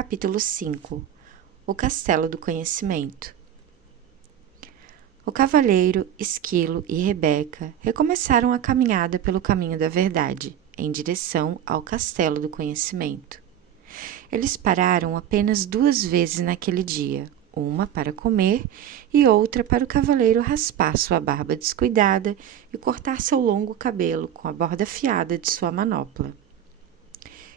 Capítulo 5 O Castelo do Conhecimento. O cavaleiro, Esquilo e Rebeca recomeçaram a caminhada pelo caminho da verdade, em direção ao Castelo do Conhecimento. Eles pararam apenas 2 vezes naquele dia, uma para comer e outra para o cavaleiro raspar sua barba descuidada e cortar seu longo cabelo com a borda afiada de sua manopla.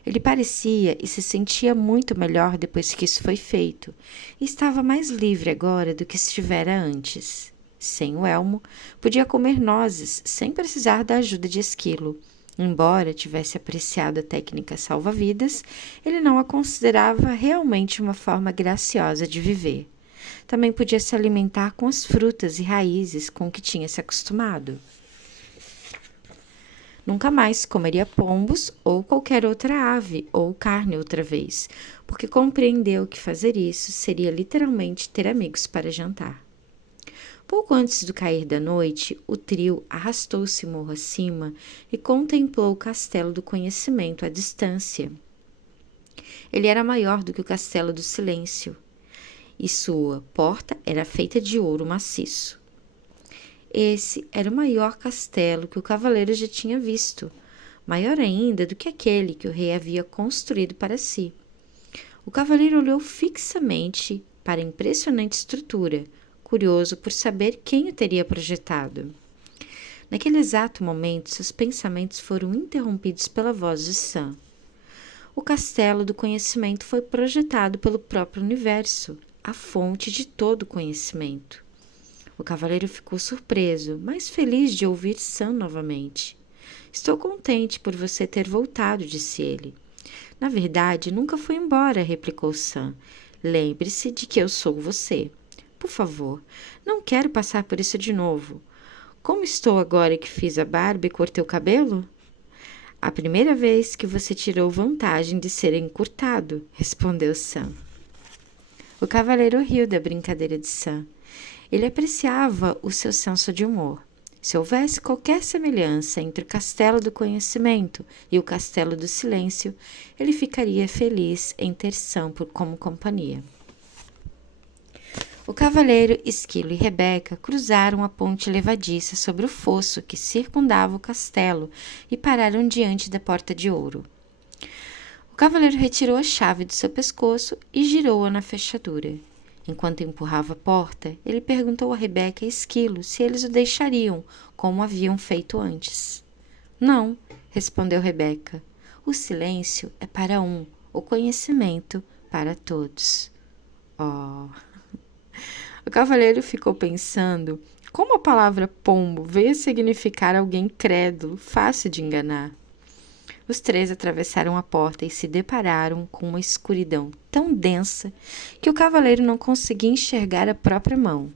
Ele parecia e se sentia muito melhor depois que isso foi feito, e estava mais livre agora do que estivera antes. Sem o elmo, podia comer nozes sem precisar da ajuda de Esquilo. Embora tivesse apreciado a técnica salva-vidas, ele não a considerava realmente uma forma graciosa de viver. Também podia se alimentar com as frutas e raízes com que tinha se acostumado. Nunca mais comeria pombos ou qualquer outra ave ou carne outra vez, porque compreendeu que fazer isso seria literalmente ter amigos para jantar. Pouco antes do cair da noite, o trio arrastou-se morro acima e contemplou o Castelo do Conhecimento à distância. Ele era maior do que o Castelo do Silêncio, e sua porta era feita de ouro maciço. Esse era o maior castelo que o cavaleiro já tinha visto, maior ainda do que aquele que o rei havia construído para si. O cavaleiro olhou fixamente para a impressionante estrutura, curioso por saber quem o teria projetado. Naquele exato momento, seus pensamentos foram interrompidos pela voz de Sam. O Castelo do Conhecimento foi projetado pelo próprio universo, a fonte de todo o conhecimento. O cavaleiro ficou surpreso, mas feliz de ouvir Sam novamente. Estou contente por você ter voltado, disse ele. Na verdade, nunca fui embora, replicou Sam. Lembre-se de que eu sou você. Por favor, não quero passar por isso de novo. Como estou agora que fiz a barba e cortei o cabelo? A primeira vez que você tirou vantagem de ser encurtado, respondeu Sam. O cavaleiro riu da brincadeira de Sam. Ele apreciava o seu senso de humor. Se houvesse qualquer semelhança entre o Castelo do Conhecimento e o Castelo do Silêncio, ele ficaria feliz em ter Sam como companhia. O cavaleiro, Esquilo e Rebeca cruzaram a ponte levadiça sobre o fosso que circundava o castelo e pararam diante da porta de ouro. O cavaleiro retirou a chave de seu pescoço e girou-a na fechadura. Enquanto empurrava a porta, ele perguntou a Rebeca e Esquilo se eles o deixariam, como haviam feito antes. Não, respondeu Rebeca. O silêncio é para um, o conhecimento para todos. Oh! O cavaleiro ficou pensando como a palavra pombo veio significar alguém crédulo, fácil de enganar. Os 3 atravessaram a porta e se depararam com uma escuridão tão densa que o cavaleiro não conseguia enxergar a própria mão.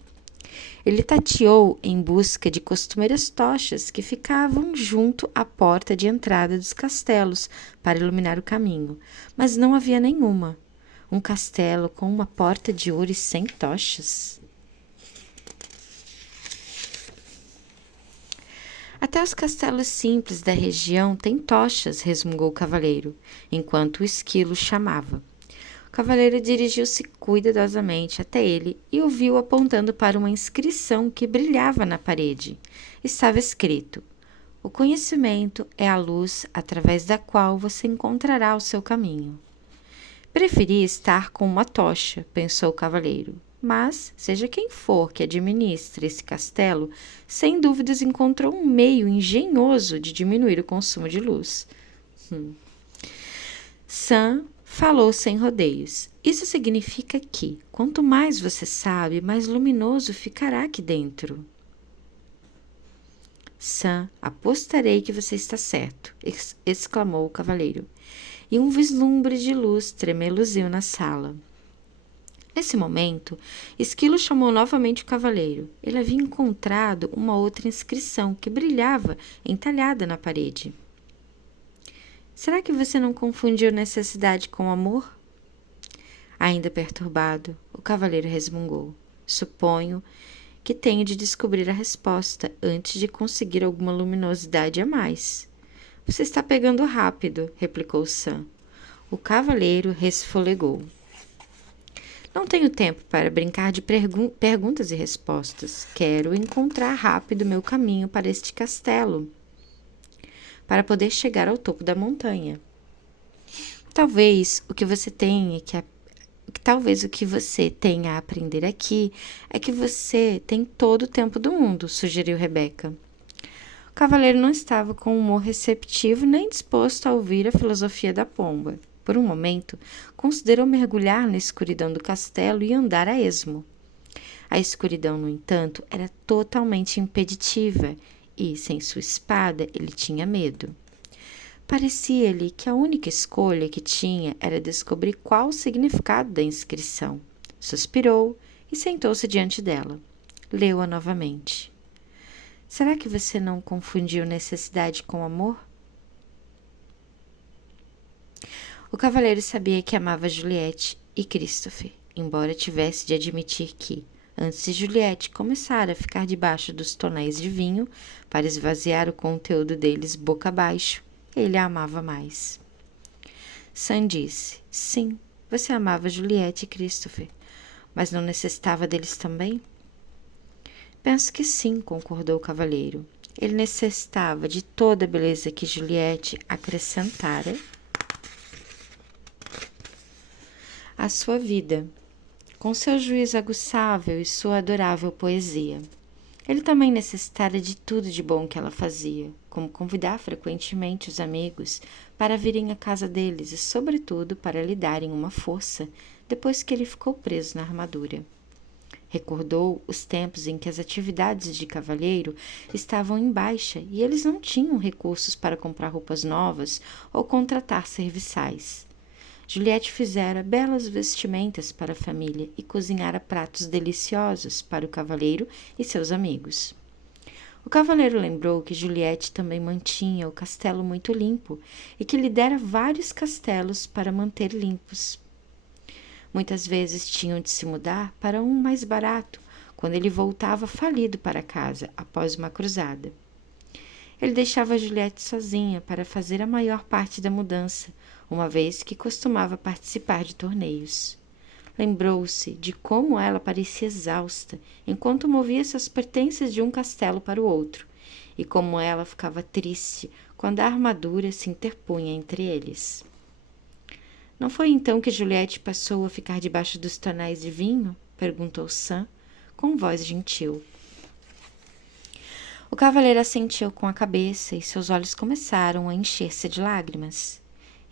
Ele tateou em busca de costumeiras tochas que ficavam junto à porta de entrada dos castelos para iluminar o caminho, mas não havia nenhuma. Um castelo com uma porta de ouro e sem tochas? Até os castelos simples da região têm tochas, resmungou o cavaleiro, enquanto o Esquilo chamava. O cavaleiro dirigiu-se cuidadosamente até ele e o viu apontando para uma inscrição que brilhava na parede. Estava escrito: O conhecimento é a luz através da qual você encontrará o seu caminho. Preferi estar com uma tocha, pensou o cavaleiro. Mas, seja quem for que administre esse castelo, sem dúvidas encontrou um meio engenhoso de diminuir o consumo de luz. Sam falou sem rodeios. Isso significa que, quanto mais você sabe, mais luminoso ficará aqui dentro. Sam, apostarei que você está certo, exclamou o cavaleiro. E um vislumbre de luz tremeluziu na sala. Nesse momento, Esquilo chamou novamente o cavaleiro. Ele havia encontrado uma outra inscrição que brilhava entalhada na parede. Será que você não confundiu necessidade com amor? Ainda perturbado, o cavaleiro resmungou. Suponho que tenho de descobrir a resposta antes de conseguir alguma luminosidade a mais. Você está pegando rápido, replicou Sam. O cavaleiro resfolegou. Não tenho tempo para brincar de perguntas e respostas. Quero encontrar rápido meu caminho para este castelo, para poder chegar ao topo da montanha. Talvez o que você tenha a aprender aqui é que você tem todo o tempo do mundo, sugeriu Rebeca. O cavaleiro não estava com um humor receptivo nem disposto a ouvir a filosofia da pomba. Por um momento, considerou mergulhar na escuridão do castelo e andar a esmo. A escuridão, no entanto, era totalmente impeditiva e, sem sua espada, ele tinha medo. Parecia-lhe que a única escolha que tinha era descobrir qual o significado da inscrição. Suspirou e sentou-se diante dela. Leu-a novamente. Será que você não confundiu necessidade com amor? O cavaleiro sabia que amava Juliette e Christopher, embora tivesse de admitir que, antes de Juliette começar a ficar debaixo dos tonéis de vinho para esvaziar o conteúdo deles boca abaixo, ele a amava mais. Sam disse, sim, você amava Juliette e Christopher, mas não necessitava deles também? Penso que sim, concordou o cavaleiro. Ele necessitava de toda a beleza que Juliette acrescentara à sua vida, com seu juízo aguçável e sua adorável poesia. Ele também necessitara de tudo de bom que ela fazia, como convidar frequentemente os amigos para virem à casa deles e, sobretudo, para lhe darem uma força depois que ele ficou preso na armadura. Recordou os tempos em que as atividades de cavalheiro estavam em baixa e eles não tinham recursos para comprar roupas novas ou contratar serviçais. Juliette fizera belas vestimentas para a família e cozinhara pratos deliciosos para o cavaleiro e seus amigos. O cavaleiro lembrou que Juliette também mantinha o castelo muito limpo e que lhe dera vários castelos para manter limpos. Muitas vezes tinham de se mudar para um mais barato, quando ele voltava falido para casa após uma cruzada. Ele deixava Juliette sozinha para fazer a maior parte da mudança, uma vez que costumava participar de torneios. Lembrou-se de como ela parecia exausta enquanto movia seus pertences de um castelo para o outro, e como ela ficava triste quando a armadura se interpunha entre eles. Não foi então que Juliette passou a ficar debaixo dos tonéis de vinho? Perguntou Sam, com voz gentil. O cavaleiro assentiu com a cabeça e seus olhos começaram a encher-se de lágrimas.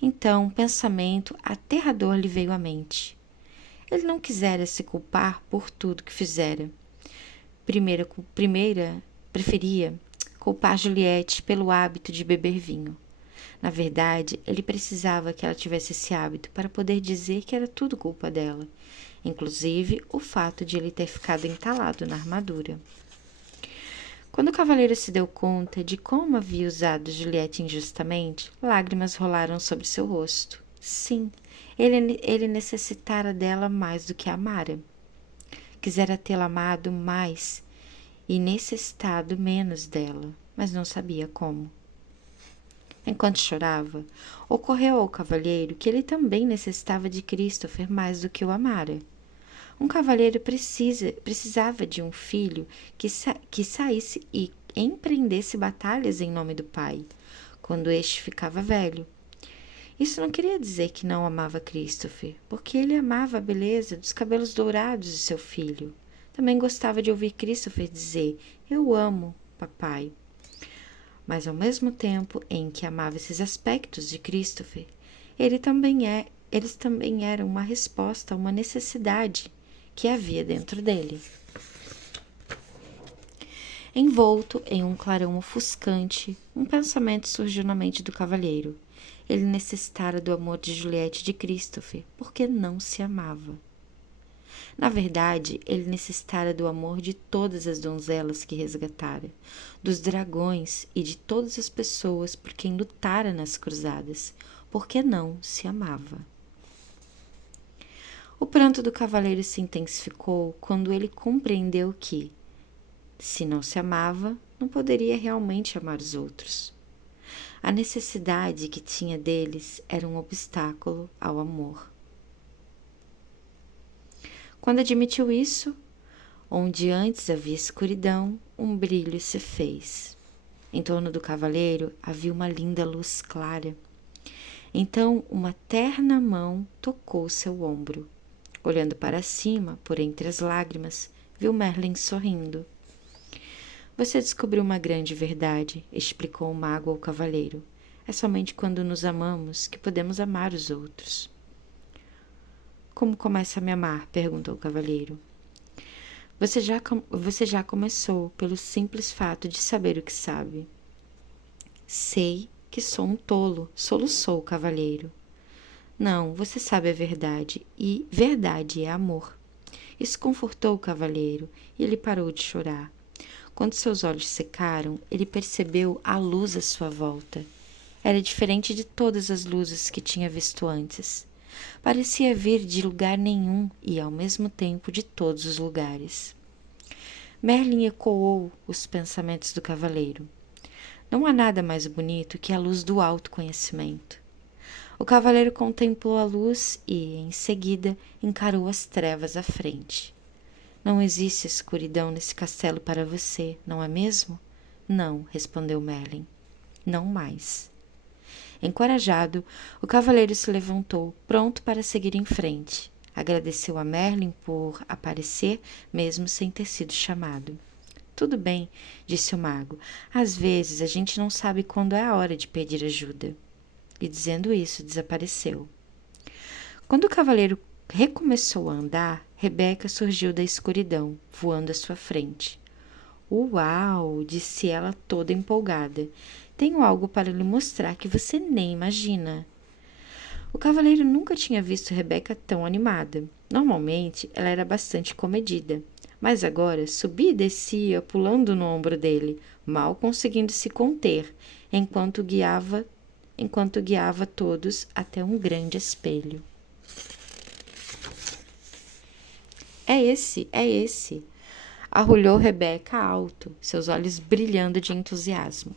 Então um pensamento aterrador lhe veio à mente. Ele não quisera se culpar por tudo que fizera. Preferia culpar Juliette pelo hábito de beber vinho. Na verdade, ele precisava que ela tivesse esse hábito para poder dizer que era tudo culpa dela, inclusive o fato de ele ter ficado entalado na armadura. Quando o cavaleiro se deu conta de como havia usado Juliette injustamente, lágrimas rolaram sobre seu rosto. Sim, ele necessitara dela mais do que a amara. Quisera tê-la amado mais e necessitado menos dela, mas não sabia como. Enquanto chorava, ocorreu ao cavalheiro que ele também necessitava de Christopher mais do que o amara. Um cavalheiro precisava de um filho que saísse e empreendesse batalhas em nome do pai, quando este ficava velho. Isso não queria dizer que não amava Christopher, porque ele amava a beleza dos cabelos dourados de seu filho. Também gostava de ouvir Christopher dizer, eu amo, papai. Mas ao mesmo tempo em que amava esses aspectos de Christopher, eles também eram uma resposta a uma necessidade que havia dentro dele. Envolto em um clarão ofuscante, um pensamento surgiu na mente do cavalheiro. Ele necessitara do amor de Juliette e de Christopher, porque não se amava. Na verdade, ele necessitara do amor de todas as donzelas que resgatara, dos dragões e de todas as pessoas por quem lutara nas cruzadas, porque não se amava. O pranto do cavaleiro se intensificou quando ele compreendeu que, se não se amava, não poderia realmente amar os outros. A necessidade que tinha deles era um obstáculo ao amor. Quando admitiu isso, onde antes havia escuridão, um brilho se fez. Em torno do cavaleiro havia uma linda luz clara. Então uma terna mão tocou seu ombro. Olhando para cima, por entre as lágrimas, viu Merlin sorrindo. Você descobriu uma grande verdade, explicou o mago ao cavaleiro. É somente quando nos amamos que podemos amar os outros. Como começa a me amar? Perguntou o cavaleiro. Você já começou pelo simples fato de saber o que sabe. Sei que sou um tolo, soluçou o cavaleiro. Não, você sabe a verdade, e verdade é amor. Isso confortou o cavaleiro, e ele parou de chorar. Quando seus olhos secaram, ele percebeu a luz à sua volta. Era diferente de todas as luzes que tinha visto antes. Parecia vir de lugar nenhum e, ao mesmo tempo, de todos os lugares. Merlin ecoou os pensamentos do cavaleiro. Não há nada mais bonito que a luz do autoconhecimento. O cavaleiro contemplou a luz e, em seguida, encarou as trevas à frente. Não existe escuridão nesse castelo para você, não é mesmo? Não, respondeu Merlin. Não mais. Encorajado, o cavaleiro se levantou, pronto para seguir em frente. Agradeceu a Merlin por aparecer, mesmo sem ter sido chamado. Tudo bem, disse o mago. Às vezes a gente não sabe quando é a hora de pedir ajuda. E dizendo isso, desapareceu. Quando o cavaleiro recomeçou a andar, Rebeca surgiu da escuridão, voando à sua frente. Uau! Disse ela toda empolgada. Tenho algo para lhe mostrar que você nem imagina. O cavaleiro nunca tinha visto Rebeca tão animada. Normalmente, ela era bastante comedida, mas agora subia e descia, pulando no ombro dele, mal conseguindo se conter, enquanto guiava todos até um grande espelho. É esse! Arrulhou Rebeca alto, seus olhos brilhando de entusiasmo.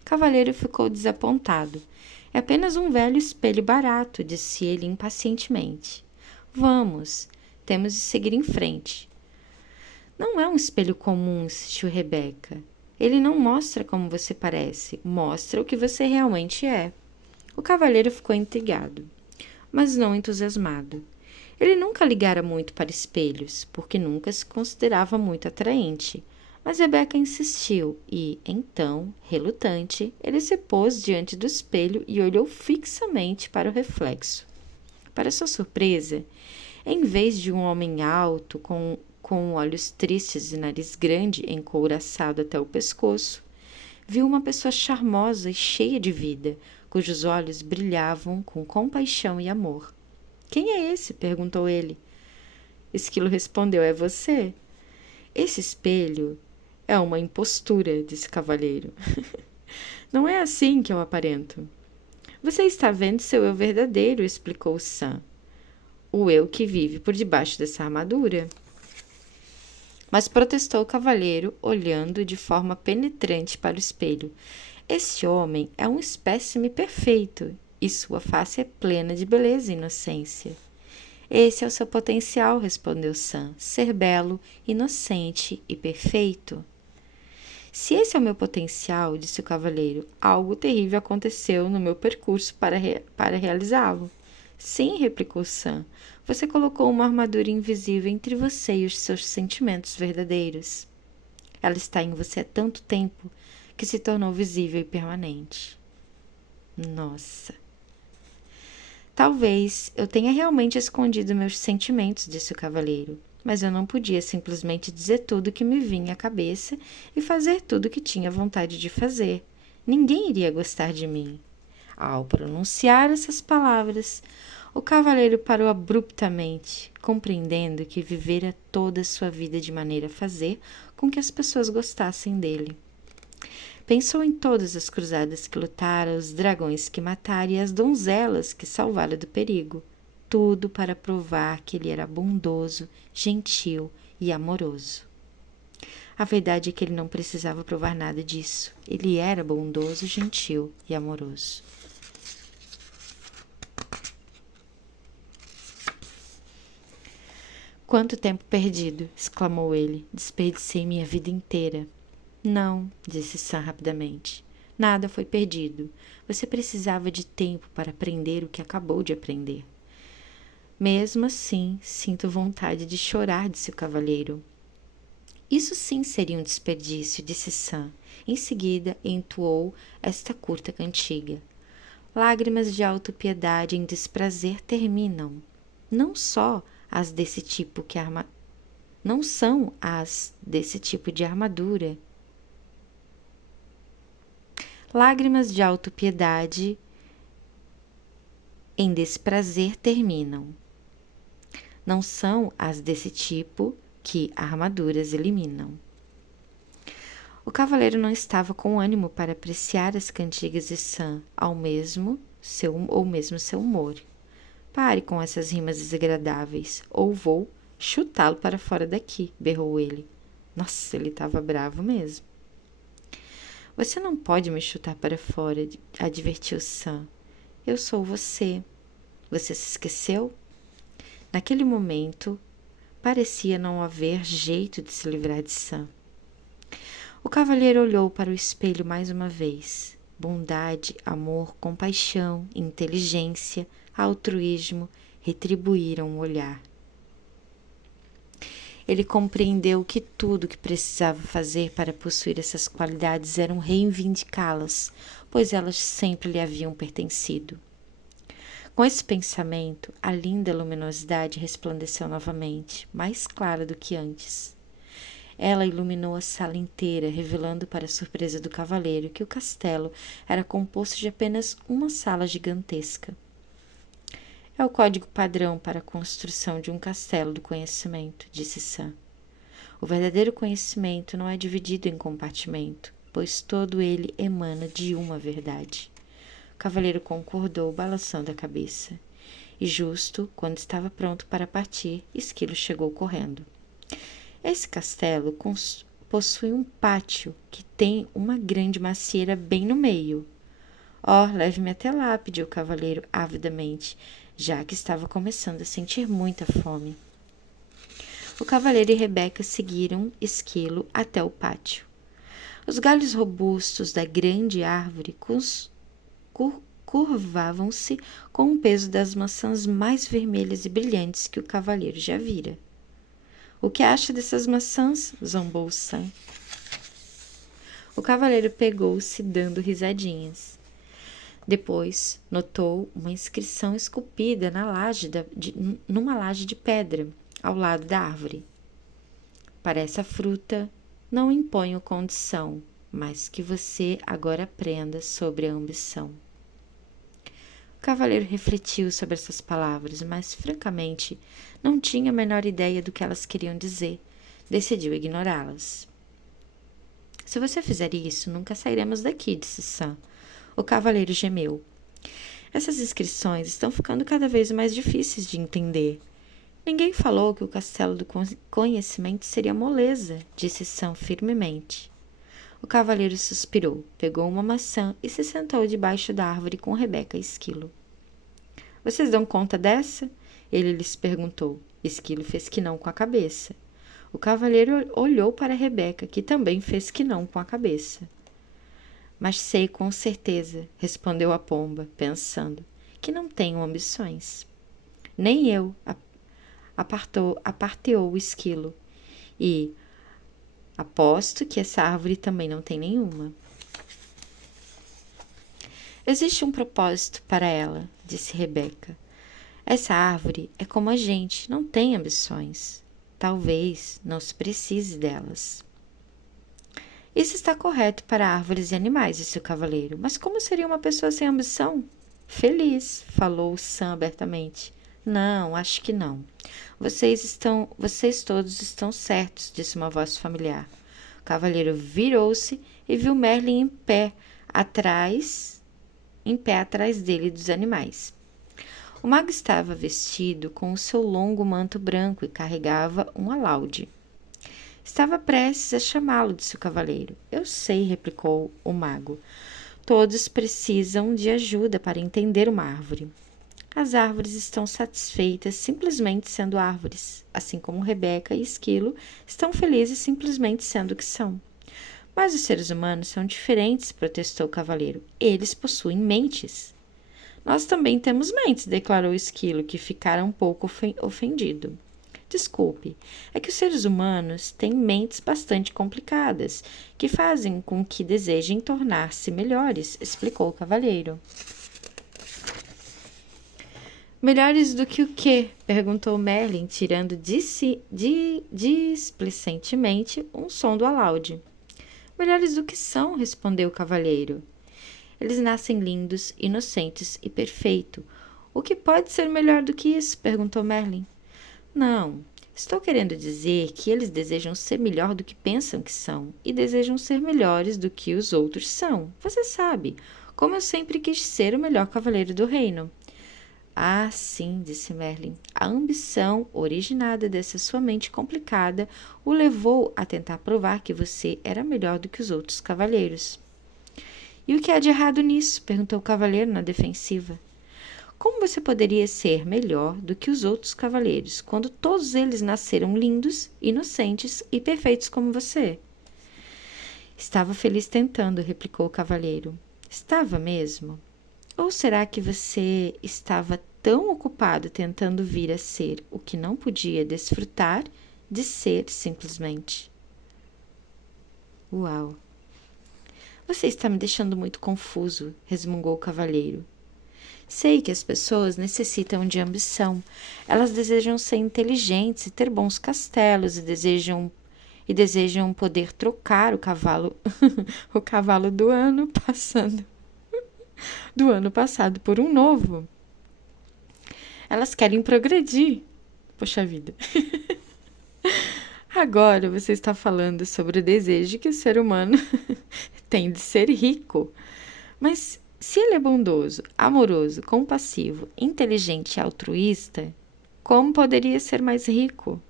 O cavaleiro ficou desapontado. É apenas um velho espelho barato, disse ele impacientemente. Vamos, temos de seguir em frente. Não é um espelho comum, insistiu Rebeca. Ele não mostra como você parece, mostra o que você realmente é. O cavaleiro ficou intrigado, mas não entusiasmado. Ele nunca ligara muito para espelhos, porque nunca se considerava muito atraente. Mas Rebeca insistiu e, então, relutante, ele se pôs diante do espelho e olhou fixamente para o reflexo. Para sua surpresa, em vez de um homem alto, com olhos tristes e nariz grande, encouraçado até o pescoço, viu uma pessoa charmosa e cheia de vida, cujos olhos brilhavam com compaixão e amor. Quem é esse? Perguntou ele. Esquilo respondeu, é você. Esse espelho é uma impostura, disse o cavaleiro. Não é assim que eu aparento. Você está vendo seu eu verdadeiro, explicou Sam. O eu que vive por debaixo dessa armadura. Mas protestou o cavaleiro, olhando de forma penetrante para o espelho. Este homem é um espécime perfeito, e sua face é plena de beleza e inocência. Esse é o seu potencial, respondeu Sam, ser belo, inocente e perfeito. Se esse é o meu potencial, disse o cavaleiro, algo terrível aconteceu no meu percurso para realizá-lo. Sim, replicou Sam, você colocou uma armadura invisível entre você e os seus sentimentos verdadeiros. Ela está em você há tanto tempo que se tornou visível e permanente. Nossa! Talvez eu tenha realmente escondido meus sentimentos, disse o cavaleiro, mas eu não podia simplesmente dizer tudo o que me vinha à cabeça e fazer tudo o que tinha vontade de fazer. Ninguém iria gostar de mim. Ao pronunciar essas palavras, o cavaleiro parou abruptamente, compreendendo que vivera toda a sua vida de maneira a fazer com que as pessoas gostassem dele. Pensou em todas as cruzadas que lutara, os dragões que matara e as donzelas que salvara do perigo. Tudo para provar que ele era bondoso, gentil e amoroso. A verdade é que ele não precisava provar nada disso. Ele era bondoso, gentil e amoroso. Quanto tempo perdido! Exclamou ele. Desperdicei minha vida inteira. Não, disse Sam rapidamente. Nada foi perdido. Você precisava de tempo para aprender o que acabou de aprender. Mesmo assim, sinto vontade de chorar, disse o cavalheiro. Isso sim seria um desperdício, disse Sam. Em seguida, entoou esta curta cantiga. Lágrimas de autopiedade em desprazer terminam. Não só as desse tipo que não são as desse tipo de armadura. Lágrimas de autopiedade em desprazer terminam. Não são as desse tipo que armaduras eliminam. O cavaleiro não estava com ânimo para apreciar as cantigas de Sam, ou mesmo seu humor. Pare com essas rimas desagradáveis, ou vou chutá-lo para fora daqui, berrou ele. Nossa, ele estava bravo mesmo. Você não pode me chutar para fora, advertiu Sam. Eu sou você. Você se esqueceu? Naquele momento, parecia não haver jeito de se livrar de Sam. O cavalheiro olhou para o espelho mais uma vez. Bondade, amor, compaixão, inteligência, altruísmo retribuíram o olhar. Ele compreendeu que tudo o que precisava fazer para possuir essas qualidades era reivindicá-las, pois elas sempre lhe haviam pertencido. Com esse pensamento, a linda luminosidade resplandeceu novamente, mais clara do que antes. Ela iluminou a sala inteira, revelando para a surpresa do cavaleiro que o castelo era composto de apenas uma sala gigantesca. É o código padrão para a construção de um castelo do conhecimento, disse Sam. O verdadeiro conhecimento não é dividido em compartimento, pois todo ele emana de uma verdade. O cavaleiro concordou, balançando a cabeça. E justo quando estava pronto para partir, Esquilo chegou correndo. Esse castelo possui um pátio que tem uma grande macieira bem no meio. Leve-me até lá, pediu o cavaleiro avidamente, já que estava começando a sentir muita fome. O cavaleiro e Rebeca seguiram Esquilo até o pátio. Os galhos robustos da grande árvore curvavam-se com o peso das maçãs mais vermelhas e brilhantes que o cavaleiro já vira. O que acha dessas maçãs? Zombou Sam. O cavaleiro pegou-se dando risadinhas. Depois notou uma inscrição esculpida numa laje de pedra, ao lado da árvore. Para essa fruta, não imponho condição, mas que você agora aprenda sobre a ambição. O cavaleiro refletiu sobre essas palavras, mas, francamente, não tinha a menor ideia do que elas queriam dizer. Decidiu ignorá-las. Se você fizer isso, nunca sairemos daqui, disse Sam. O cavaleiro gemeu. Essas inscrições estão ficando cada vez mais difíceis de entender. Ninguém falou que o castelo do conhecimento seria moleza, disse Sam firmemente. O cavaleiro suspirou, pegou uma maçã e se sentou debaixo da árvore com Rebeca e Esquilo. Vocês dão conta dessa? Ele lhes perguntou. Esquilo fez que não com a cabeça. O cavaleiro olhou para Rebeca, que também fez que não com a cabeça. Mas sei com certeza, respondeu a pomba, pensando, que não tenho ambições. Nem eu, aparteou o esquilo. E aposto que essa árvore também não tem nenhuma. Existe um propósito para ela, disse Rebeca. Essa árvore é como a gente, não tem ambições. Talvez não se precise delas. Isso está correto para árvores e animais, disse o cavaleiro. Mas como seria uma pessoa sem ambição? Feliz, falou Sam abertamente. Não, acho que não. Vocês todos estão certos, disse uma voz familiar. O cavaleiro virou-se e viu Merlin em pé atrás dele dos animais. O mago estava vestido com o seu longo manto branco e carregava um alaude. Estava prestes a chamá-lo, disse o cavaleiro. Eu sei, replicou o mago. Todos precisam de ajuda para entender uma árvore. As árvores estão satisfeitas simplesmente sendo árvores, assim como Rebeca e Esquilo estão felizes simplesmente sendo o que são. Mas os seres humanos são diferentes, protestou o cavaleiro. Eles possuem mentes. Nós também temos mentes, declarou Esquilo, que ficara um pouco ofendido. Desculpe, é que os seres humanos têm mentes bastante complicadas, que fazem com que desejem tornar-se melhores, explicou o cavaleiro. Melhores do que o quê? Perguntou Merlin, tirando displicentemente um som do alaúde. Melhores do que são, respondeu o cavaleiro. Eles nascem lindos, inocentes e perfeitos. O que pode ser melhor do que isso? Perguntou Merlin. Não, estou querendo dizer que eles desejam ser melhor do que pensam que são e desejam ser melhores do que os outros são. Você sabe, como eu sempre quis ser o melhor cavaleiro do reino. Ah, sim, disse Merlin. A ambição, originada dessa sua mente complicada, o levou a tentar provar que você era melhor do que os outros cavaleiros. E o que há de errado nisso? Perguntou o cavaleiro na defensiva. Como você poderia ser melhor do que os outros cavaleiros, quando todos eles nasceram lindos, inocentes e perfeitos como você? Estava feliz tentando, replicou o cavaleiro. Estava mesmo? Ou será que você estava tão ocupado tentando vir a ser o que não podia desfrutar de ser simplesmente? Uau! Você está me deixando muito confuso, resmungou o cavaleiro. Sei que as pessoas necessitam de ambição. Elas desejam ser inteligentes e ter bons castelos e desejam poder trocar o cavalo o cavalo do ano passado por um novo. Elas querem progredir. Poxa vida. Agora você está falando sobre o desejo que o ser humano tem de ser rico. Mas se ele é bondoso, amoroso, compassivo, inteligente e altruísta, como poderia ser mais rico?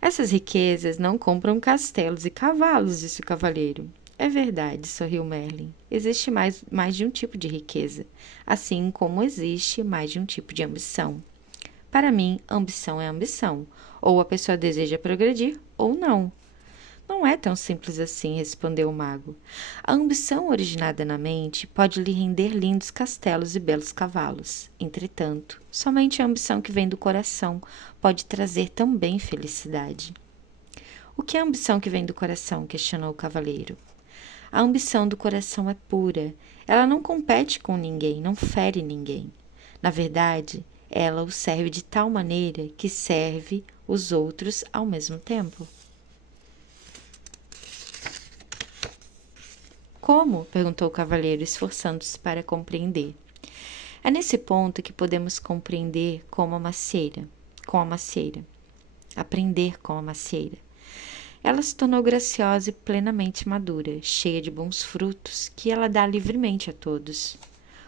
Essas riquezas não compram castelos e cavalos, disse o cavaleiro. É verdade, sorriu Merlin. Existe mais de um tipo de riqueza, assim como existe mais de um tipo de ambição. Para mim, ambição é ambição. Ou a pessoa deseja progredir, ou não. Não é tão simples assim, respondeu o mago. A ambição originada na mente pode lhe render lindos castelos e belos cavalos. Entretanto, somente a ambição que vem do coração pode trazer também felicidade. O que é a ambição que vem do coração? Questionou o cavaleiro. A ambição do coração é pura. Ela não compete com ninguém, não fere ninguém. Na verdade, ela o serve de tal maneira que serve os outros ao mesmo tempo. Como? Perguntou o cavaleiro, esforçando-se para compreender. É nesse ponto que podemos compreender com a macieira. Aprender com a macieira. Ela se tornou graciosa e plenamente madura, cheia de bons frutos, que ela dá livremente a todos.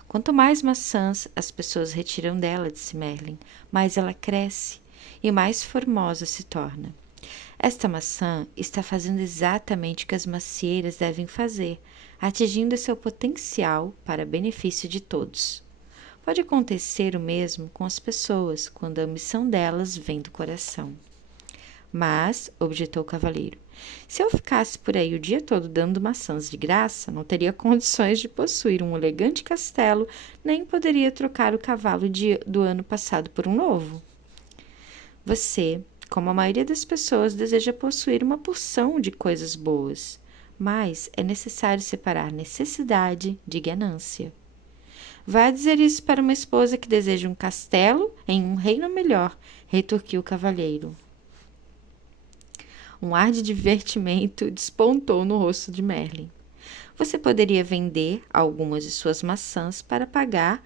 Quanto mais maçãs as pessoas retiram dela, disse Merlin, mais ela cresce e mais formosa se torna. Esta maçã está fazendo exatamente o que as macieiras devem fazer, atingindo seu potencial para benefício de todos. Pode acontecer o mesmo com as pessoas, quando a ambição delas vem do coração. Mas, objetou o cavaleiro, se eu ficasse por aí o dia todo dando maçãs de graça, não teria condições de possuir um elegante castelo, nem poderia trocar o cavalo do ano passado por um novo. Você, como a maioria das pessoas, deseja possuir uma porção de coisas boas, mas é necessário separar necessidade de ganância. Vá dizer isso para uma esposa que deseja um castelo em um reino melhor, retorquiu o cavaleiro. Um ar de divertimento despontou no rosto de Merlin. Você poderia vender algumas de suas maçãs para pagar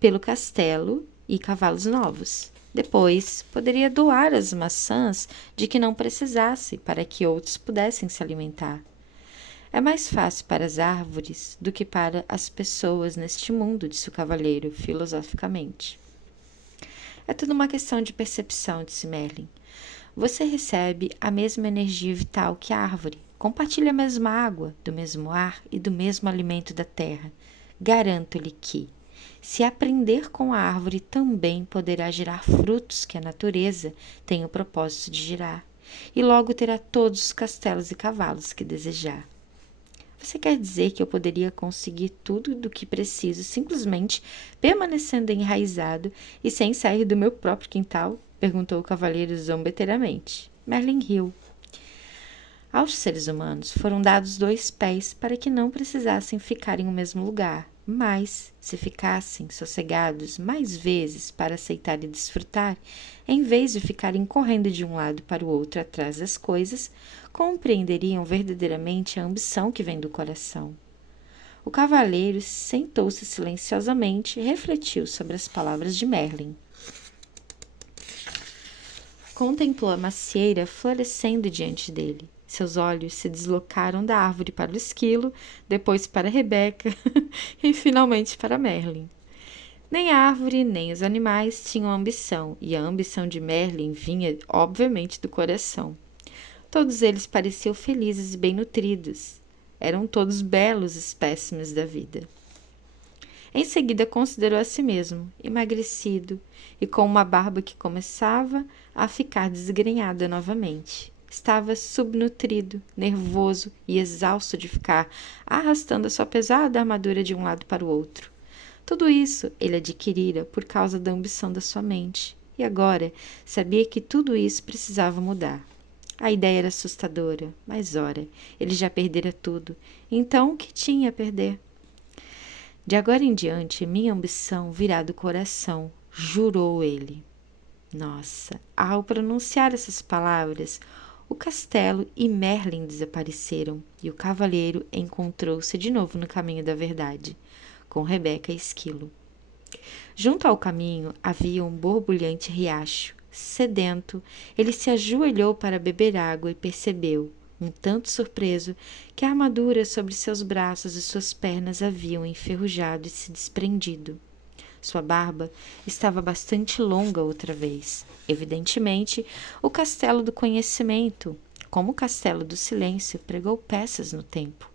pelo castelo e cavalos novos. Depois, poderia doar as maçãs de que não precisasse para que outros pudessem se alimentar. É mais fácil para as árvores do que para as pessoas neste mundo, disse o cavaleiro filosoficamente. É tudo uma questão de percepção, disse Merlin. Você recebe a mesma energia vital que a árvore, compartilha a mesma água, do mesmo ar e do mesmo alimento da terra. Garanto-lhe que, Se aprender com a árvore, também poderá gerar frutos que a natureza tem o propósito de gerar, e logo terá todos os castelos e cavalos que desejar. Você quer dizer que eu poderia conseguir tudo do que preciso simplesmente permanecendo enraizado e sem sair do meu próprio quintal? Perguntou o cavaleiro zombeteiramente. Merlin riu. Aos seres humanos foram dados 2 pés para que não precisassem ficar em um mesmo lugar, mas, se ficassem sossegados mais vezes para aceitar e desfrutar, em vez de ficarem correndo de um lado para o outro atrás das coisas, compreenderiam verdadeiramente a ambição que vem do coração. O cavaleiro sentou-se silenciosamente e refletiu sobre as palavras de Merlin. Contemplou a macieira florescendo diante dele. Seus olhos se deslocaram da árvore para o esquilo, depois para Rebeca e finalmente para Merlin. Nem a árvore, nem os animais tinham ambição, e a ambição de Merlin vinha, obviamente, do coração. Todos eles pareciam felizes e bem nutridos. Eram todos belos espécimes da vida. Em seguida considerou a si mesmo, emagrecido e com uma barba que começava a ficar desgrenhada novamente. Estava subnutrido, nervoso e exausto de ficar arrastando a sua pesada armadura de um lado para o outro. Tudo isso ele adquirira por causa da ambição da sua mente, e agora sabia que tudo isso precisava mudar. A ideia era assustadora, mas ora, ele já perdera tudo, então o que tinha a perder? De agora em diante, minha ambição virá do coração, jurou ele. Nossa, ao pronunciar essas palavras, o castelo e Merlin desapareceram e o cavaleiro encontrou-se de novo no caminho da verdade, com Rebeca e Esquilo. Junto ao caminho havia um borbulhante riacho. Sedento, ele se ajoelhou para beber água e percebeu, um tanto surpreso, que a armadura sobre seus braços e suas pernas haviam enferrujado e se desprendido. Sua barba estava bastante longa outra vez. Evidentemente, o castelo do conhecimento, como o castelo do silêncio, pregou peças no tempo.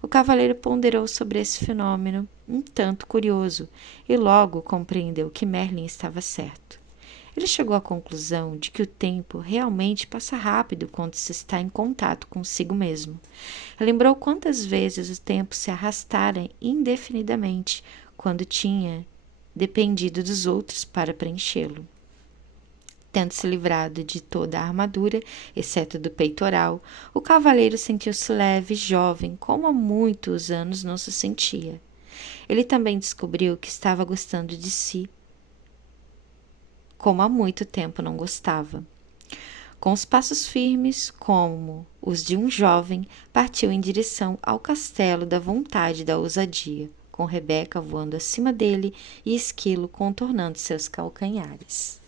O cavaleiro ponderou sobre esse fenômeno, um tanto curioso, e logo compreendeu que Merlin estava certo. Ele chegou à conclusão de que o tempo realmente passa rápido quando se está em contato consigo mesmo. Lembrou quantas vezes o tempo se arrastara indefinidamente quando tinha dependido dos outros para preenchê-lo. Tendo se livrado de toda a armadura, exceto do peitoral, o cavaleiro sentiu-se leve e jovem, como há muitos anos não se sentia. Ele também descobriu que estava gostando de si, como há muito tempo não gostava. Com os passos firmes, como os de um jovem, partiu em direção ao castelo da vontade e da ousadia, com Rebeca voando acima dele e Esquilo contornando seus calcanhares.